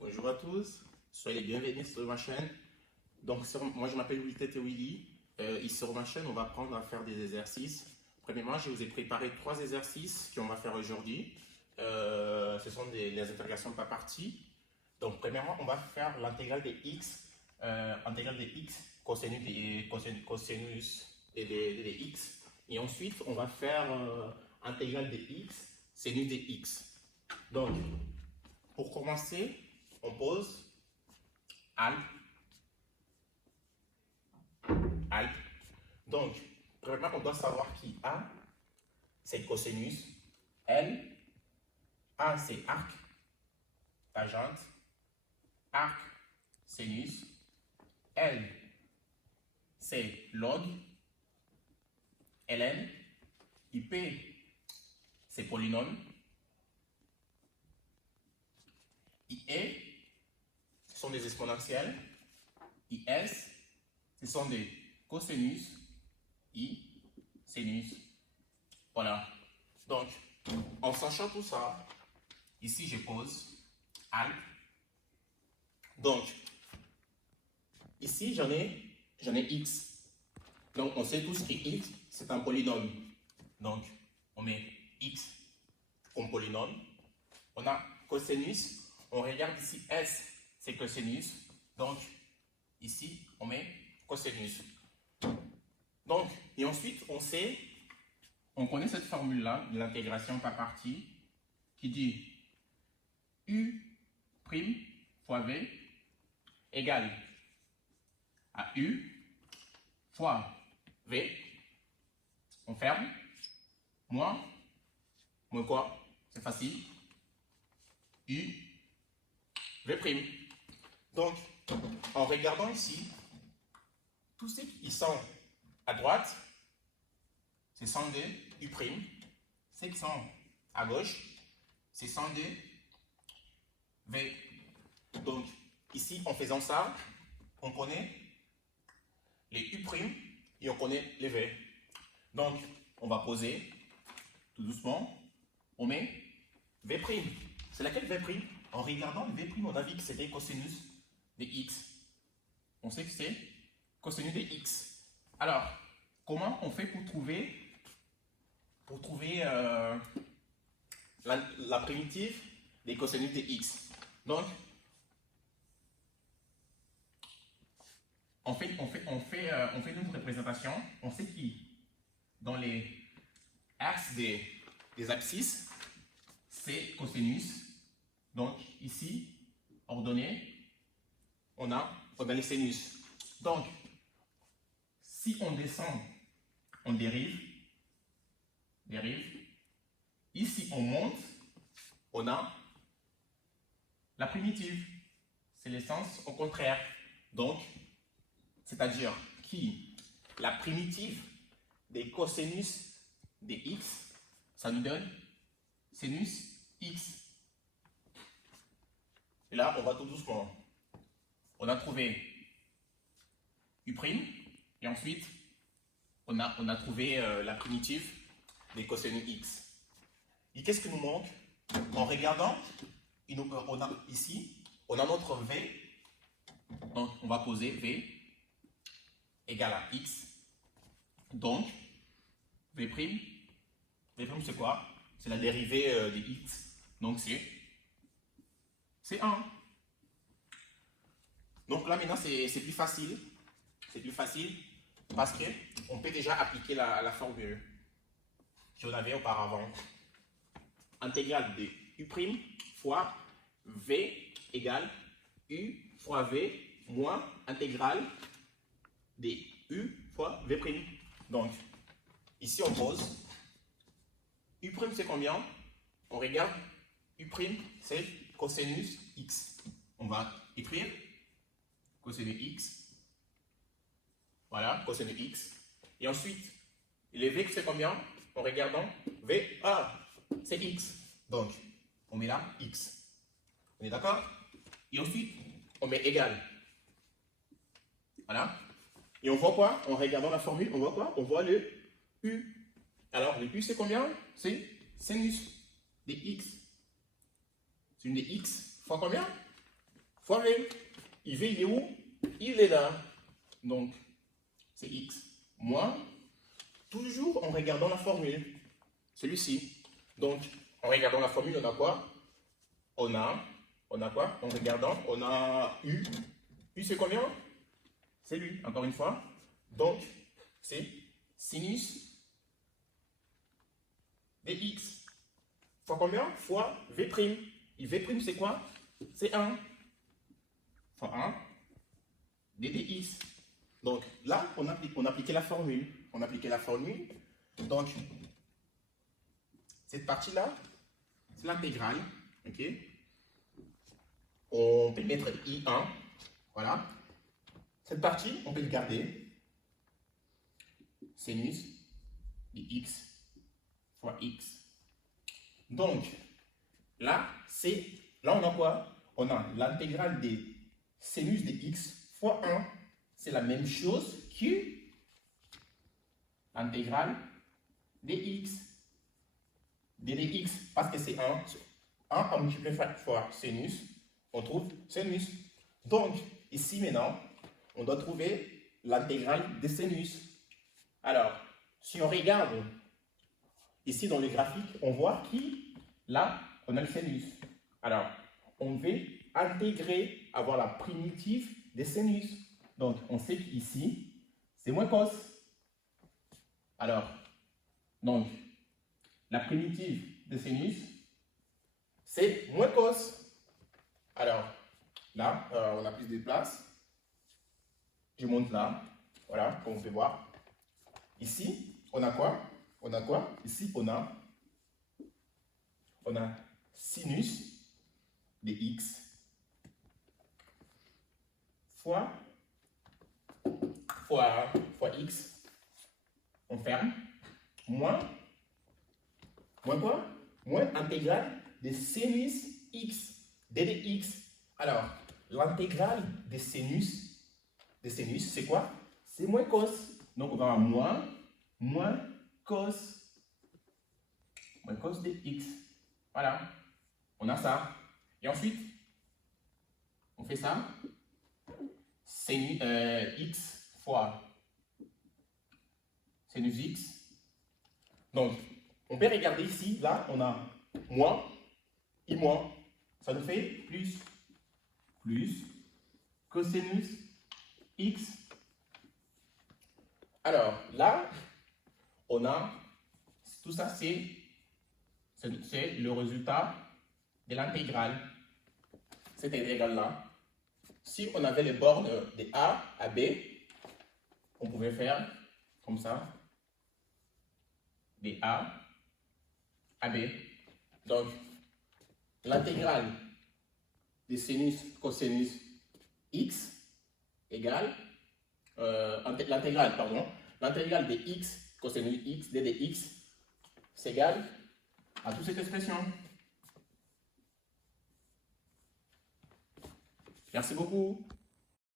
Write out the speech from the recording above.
Bonjour à tous, soyez les bienvenus sur ma chaîne. Donc, moi je m'appelle Willy Tete Willy. Ici sur ma chaîne, on va apprendre à faire des exercices. Premièrement, je vous ai préparé 3 exercices qu'on va faire aujourd'hui. Ce sont des intégrations par partie. Donc, premièrement, on va faire l'intégrale des x, cosinus des x. Et ensuite, on va faire intégrale des x, sinus des x. Donc, pour commencer, on pose alpha. Donc, premièrement, on doit savoir qui A, c'est cosinus, L, A, c'est arc, tangente, arc, sinus, L, c'est log, ln, IP, c'est polynôme, IE, ce sont des exponentielles, IS, ce sont des cosinus, I, sinus. Voilà. Donc, en sachant tout ça, ici je pose alpha. Donc, ici j'en ai x. Donc, on sait tous que x, c'est un polynôme. Donc, on met x comme polynôme. On a cosinus. On regarde ici S, c'est cosinus. Donc, ici, on met cosinus. Donc, et ensuite, on connaît cette formule-là de l'intégration par partie qui dit U' fois V égale à U fois V. On ferme. Moins quoi? C'est facile. U V'. Donc, en regardant ici, tous ceux qui sont à droite, ce sont des U'. Ceux qui sont à gauche, ce sont des V. Donc, ici, en faisant ça, on connaît les U' et on connaît les V. Donc, on va poser tout doucement. On met V'. C'est laquelle V'? En regardant le V', on a vu que c'était cosinus de x. On sait que c'est cosinus de x. Alors, comment on fait pour trouver la primitive des cosinus de x? Donc, on fait une représentation. On sait que dans les axes des abscisses, c'est cosinus. Donc, ici, ordonnée, on a les sinus. Donc, si on descend, on dérive. Ici, on monte, on a la primitive. C'est le sens au contraire. Donc, c'est-à-dire que la primitive des cosinus de x, ça nous donne sinus x. Et là, on va tout doucement. On a trouvé U', et ensuite, on a trouvé la primitive des cosinus x. Et qu'est-ce qui nous manque? En regardant, on a ici, on a notre V. Donc, on va poser V égale à x. Donc, V', c'est quoi? C'est la dérivée de x. Donc, c'est 1. Donc là, maintenant, c'est plus facile. C'est plus facile parce qu'on peut déjà appliquer la formule qu'on avait auparavant. Intégrale de U' fois V égale U fois V moins intégrale de U fois V'. Donc, ici, on pose. U' c'est combien? On regarde. U' c'est cosinus x. On va écrire cosinus x. Voilà, cosinus x. Et ensuite, le V c'est combien? En regardant. V, c'est x. Donc, on met là x. On est d'accord? Et ensuite, on met égal. Voilà. Et on voit quoi? En regardant la formule, on voit quoi? On voit le U. Alors, le U c'est combien? C'est sinus de x. C'est une de x fois combien? fois V. Et V, il est où? Il est là. Donc, c'est X moins, toujours en regardant la formule. Celui-ci. Donc, en regardant la formule, on a quoi? On a quoi? En regardant, on a U. U, c'est combien? C'est lui, encore une fois. Donc, c'est sinus dx. Fois combien? Fois V'. Et V', c'est quoi? C'est 1. Fois 1 dx. Donc, là, on appliquait la formule. On appliquait la formule. Donc, cette partie-là, c'est l'intégrale. OK? On peut mettre I1. Voilà. Cette partie, on peut le garder. Sinus de x fois x. Donc, là, on a quoi? On a l'intégrale des sinus de x fois 1. C'est la même chose que l'intégrale de x. De dx, parce que c'est 1. 1 en multiplié fois sinus, on trouve sinus. Donc, ici maintenant, on doit trouver l'intégrale des sinus. Alors, si on regarde ici dans le graphique, on voit là, on a le sinus. Alors, on veut intégrer, avoir la primitive des sinus. Donc, on sait qu'ici, c'est moins cos. Alors, donc, la primitive des sinus, c'est moins cos. Alors, là, on a plus de place. Je monte là. Voilà, comme on peut voir. Ici, on a quoi? On a quoi? Ici, on a sinus de x fois x. On ferme. Moins quoi? Moins intégrale de sinus x, dx. Alors, l'intégrale des sinus, c'est quoi? C'est moins cos. Donc, on va avoir moins cos de x. Voilà. On a ça. Et ensuite, on fait ça. Sinus x fois sinus x. Donc, on peut regarder ici, là, on a moins et moins. Ça nous fait plus cosinus x. Alors, là, on a, tout ça, c'est le résultat de l'intégrale. Cette intégrale-là. Si on avait les bornes de A à B, on pouvait faire comme ça, de A à B. Donc, l'intégrale de sinus cosinus x égale, l'intégrale de x cosinus x dx, c'est égal à toute cette expression. Merci beaucoup.